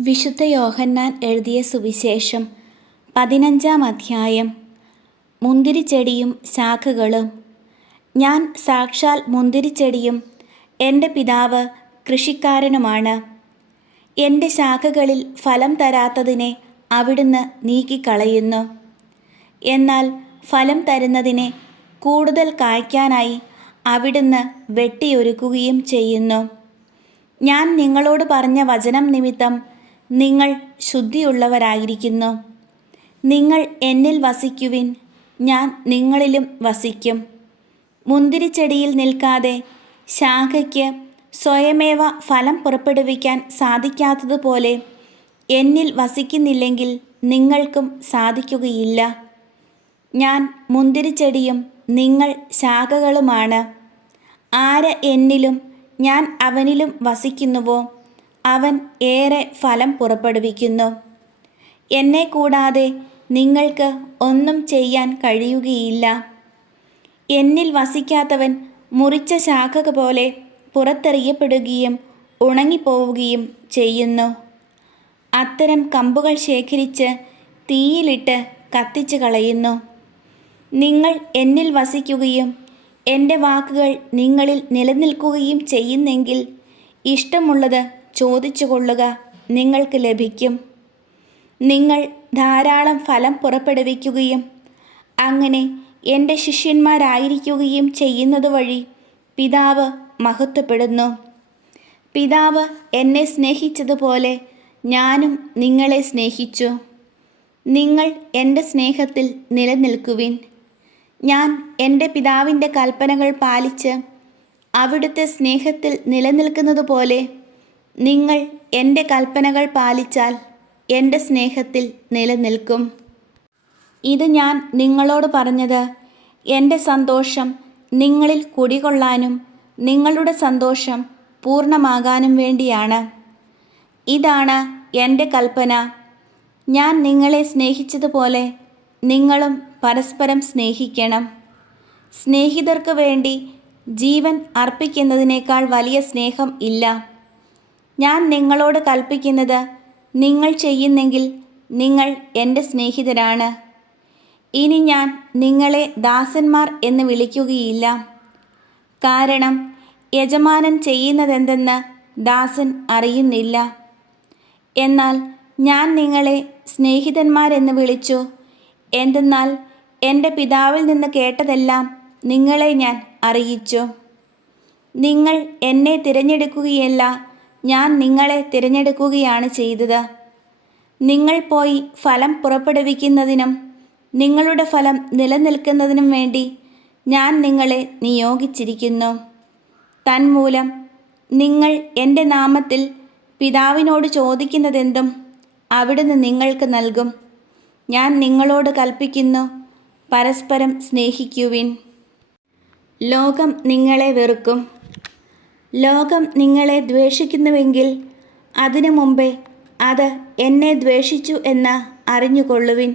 വിശുദ്ധ യോഹന്നാൻ എഴുതിയ സുവിശേഷം പതിനഞ്ചാം അധ്യായം. മുന്തിരിച്ചെടിയും ശാഖകളും. ഞാൻ സാക്ഷാൽ മുന്തിരിച്ചെടിയും എന്റെ പിതാവ് കൃഷിക്കാരനുമാണ്. എന്റെ ശാഖകളിൽ ഫലം തരാത്തതിനെ അവിടുന്ന് നീക്കിക്കളയുന്നു. എന്നാൽ ഫലം തരുന്നതിനെ കൂടുതൽ കായ്ക്കാനായി അവിടുന്ന് വെട്ടിയൊരുക്കുകയും ചെയ്യുന്നു. ഞാൻ നിങ്ങളോട് പറഞ്ഞ വചനം നിമിത്തം നിങ്ങൾ ശുദ്ധിയുള്ളവരായിരിക്കുന്നു. നിങ്ങൾ എന്നിൽ വസിക്കുവിൻ. ഞാൻ നിങ്ങളിലും വസിക്കും. മുന്തിരിച്ചെടിയിൽ നിൽക്കാതെ ശാഖയ്ക്ക് സ്വയമേവ ഫലം പുറപ്പെടുവിക്കാൻ സാധിക്കാത്തതുപോലെ എന്നിൽ വസിക്കുന്നില്ലെങ്കിൽ നിങ്ങൾക്കും സാധിക്കുകയില്ല. ഞാൻ മുന്തിരിച്ചെടിയും നിങ്ങൾ ശാഖകളുമാണ്. ആര് എന്നിലും ഞാൻ അവനിലും വസിക്കുന്നുവോ? അവൻ ഏറെ ഫലം പുറപ്പെടുവിക്കുന്നു. എന്നെ കൂടാതെ നിങ്ങൾക്ക് ഒന്നും ചെയ്യാൻ കഴിയുകയില്ല. എന്നിൽ വസിക്കാത്തവൻ മുറിച്ച ശാഖ പോലെ പുറത്തെറിയപ്പെടുകയും ഉണങ്ങിപ്പോവുകയും ചെയ്യുന്നു. അത്തരം കമ്പുകൾ ശേഖരിച്ച് തീയിലിട്ട് കത്തിച്ചു കളയുന്നു. നിങ്ങൾ എന്നിൽ വസിക്കുകയും എന്റെ വാക്കുകൾ നിങ്ങളിൽ നിലനിൽക്കുകയും ചെയ്യുന്നെങ്കിൽ ഇഷ്ടമുള്ളത് ചോദിച്ചു കൊള്ളുക നിങ്ങൾക്ക് ലഭിക്കും. നിങ്ങൾ ധാരാളം ഫലം പുറപ്പെടുവിക്കുകയും അങ്ങനെ എന്റെ ശിഷ്യന്മാരായിരിക്കുകയും ചെയ്യുന്നത് വഴി പിതാവ് മഹത്വപ്പെടുന്നു. പിതാവ് എന്നെ സ്നേഹിച്ചതുപോലെ ഞാനും നിങ്ങളെ സ്നേഹിച്ചു. നിങ്ങൾ എന്റെ സ്നേഹത്തിൽ നിലനിൽക്കുവിൻ. ഞാൻ എന്റെ പിതാവിന്റെ കൽപ്പനകൾ പാലിച്ച് അവിടുത്തെ സ്നേഹത്തിൽ നിലനിൽക്കുന്നത് പോലെ നിങ്ങൾ എന്റെ കൽപ്പനകൾ പാലിച്ചാൽ എന്റെ സ്നേഹത്തിൽ നിലനിൽക്കും. ഇത് ഞാൻ നിങ്ങളോട് പറഞ്ഞത് എന്റെ സന്തോഷം നിങ്ങളിൽ കുടികൊള്ളാനും നിങ്ങളുടെ സന്തോഷം പൂർണമാകാനും വേണ്ടിയാണ്. ഇതാണ് എന്റെ കൽപ്പന. ഞാൻ നിങ്ങളെ സ്നേഹിച്ചതുപോലെ നിങ്ങളും പരസ്പരം സ്നേഹിക്കണം. സ്നേഹിതർക്ക് വേണ്ടി ജീവൻ അർപ്പിക്കുന്നതിനേക്കാൾ വലിയ സ്നേഹം ഇല്ല. ഞാൻ നിങ്ങളോട് കൽപ്പിക്കുന്നത് നിങ്ങൾ ചെയ്യുന്നെങ്കിൽ നിങ്ങൾ എന്റെ സ്നേഹിതരാണ്. ഇനി ഞാൻ നിങ്ങളെ ദാസന്മാർ എന്ന് വിളിക്കുകയില്ല. കാരണം യജമാനൻ ചെയ്യുന്നതെന്തെന്ന് ദാസൻ അറിയുന്നില്ല. എന്നാൽ ഞാൻ നിങ്ങളെ സ്നേഹിതന്മാരെന്ന് വിളിച്ചു. എന്തെന്നാൽ എന്റെ പിതാവിൽ നിന്ന് കേട്ടതെല്ലാം നിങ്ങളെ ഞാൻ അറിയിച്ചു. നിങ്ങൾ എന്നെ തിരഞ്ഞെടുക്കുകയല്ല ഞാൻ നിങ്ങളെ തിരഞ്ഞെടുക്കുകയാണ് ചെയ്തത്. നിങ്ങൾ പോയി ഫലം പുറപ്പെടുവിക്കുന്നതിനും നിങ്ങളുടെ ഫലം നിലനിൽക്കുന്നതിനും വേണ്ടി ഞാൻ നിങ്ങളെ നിയോഗിച്ചിരിക്കുന്നു. തന്മൂലം നിങ്ങൾ എന്റെ നാമത്തിൽ പിതാവിനോട് ചോദിക്കുന്നതെന്തും അവിടുന്ന് നിങ്ങൾക്ക് നൽകും. ഞാൻ നിങ്ങളോട് കൽപ്പിക്കുന്നു പരസ്പരം സ്നേഹിക്കുവിൻ. ലോകം നിങ്ങളെ വെറുക്കും. ലോകം നിങ്ങളെ ദ്വേഷിക്കുന്നുവെങ്കിൽ അതിനു മുമ്പേ അത് എന്നെ ദ്വേഷിച്ചു എന്ന് അറിഞ്ഞുകൊള്ളുവിൻ.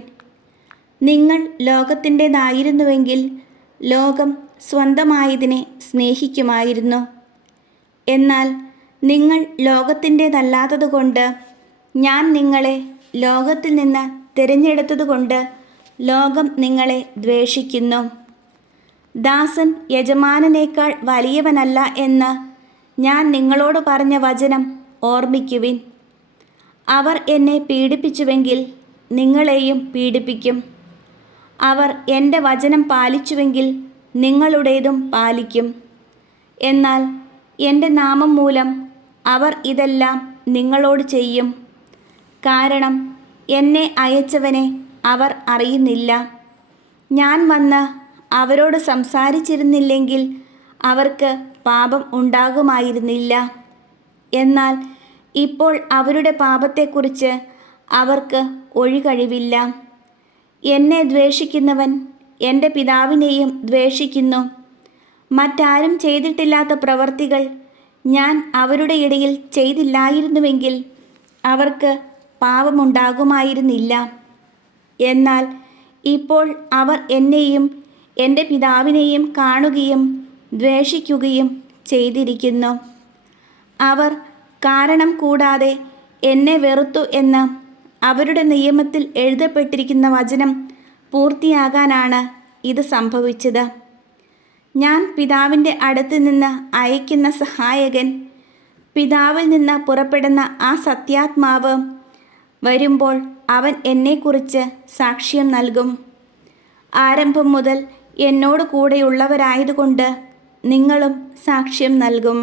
നിങ്ങൾ ലോകത്തിന്റെതായിരുന്നുവെങ്കിൽ ലോകം സ്വന്തമായതിനെ സ്നേഹിക്കുമായിരുന്നു. എന്നാൽ നിങ്ങൾ ലോകത്തിന്റേതല്ലാത്തതുകൊണ്ട് ഞാൻ നിങ്ങളെ ലോകത്തിൽ നിന്ന് തിരഞ്ഞെടുത്തതുകൊണ്ട് ലോകം നിങ്ങളെ ദ്വേഷിക്കുന്നു. ദാസൻ യജമാനനേക്കാൾ വലിയവനല്ല എന്ന് ഞാൻ നിങ്ങളോട് പറഞ്ഞ വചനം ഓർമ്മിക്കുവിൻ. അവർ എന്നെ പീഡിപ്പിച്ചുവെങ്കിൽ നിങ്ങളെയും പീഡിപ്പിക്കും. അവർ എന്റെ വചനം പാലിച്ചുവെങ്കിൽ നിങ്ങളുടേതും പാലിക്കും. എന്നാൽ എന്റെ നാമം മൂലം അവർ ഇതെല്ലാം നിങ്ങളോട് ചെയ്യും. കാരണം എന്നെ അയച്ചവനെ അവർ അറിയുന്നില്ല. ഞാൻ വന്ന് അവരോട് സംസാരിച്ചിരുന്നില്ലെങ്കിൽ അവർക്ക് പാപം ഉണ്ടാകുമായിരുന്നില്ല. എന്നാൽ ഇപ്പോൾ അവരുടെ പാപത്തെക്കുറിച്ച് അവർക്ക് ഒഴികഴിവില്ല. എന്നെ ദ്വേഷിക്കുന്നവൻ എന്റെ പിതാവിനെയും ദ്വേഷിക്കുന്നു. മറ്റാരും ചെയ്തിട്ടില്ലാത്ത പ്രവർത്തികൾ ഞാൻ അവരുടെ ഇടയിൽ ചെയ്തില്ലായിരുന്നുവെങ്കിൽ അവർക്ക് പാപമുണ്ടാകുമായിരുന്നില്ല. എന്നാൽ ഇപ്പോൾ അവർ എന്നെയും എന്റെ പിതാവിനെയും കാണുകയും ദ്വേഷിക്കുകയും ചെയ്തിരിക്കുന്നു. അവർ കാരണം കൂടാതെ എന്നെ വെറുത്തു എന്ന് അവരുടെ നിയമത്തിൽ എഴുതപ്പെട്ടിരിക്കുന്ന വചനം പൂർത്തിയാകാനാണ് ഇത് സംഭവിച്ചത്. ഞാൻ പിതാവിന്റെ അടുത്ത് നിന്ന് അയക്കുന്ന സഹായകൻ പിതാവിൽ നിന്ന് പുറപ്പെടുന്ന ആ സത്യാത്മാവ് വരുമ്പോൾ അവൻ എന്നെക്കുറിച്ച് സാക്ഷ്യം നൽകും. ആരംഭം മുതൽ എന്നോട് കൂടെയുള്ളവരായതുകൊണ്ട് നിങ്ങളും സാക്ഷ്യം നൽകും.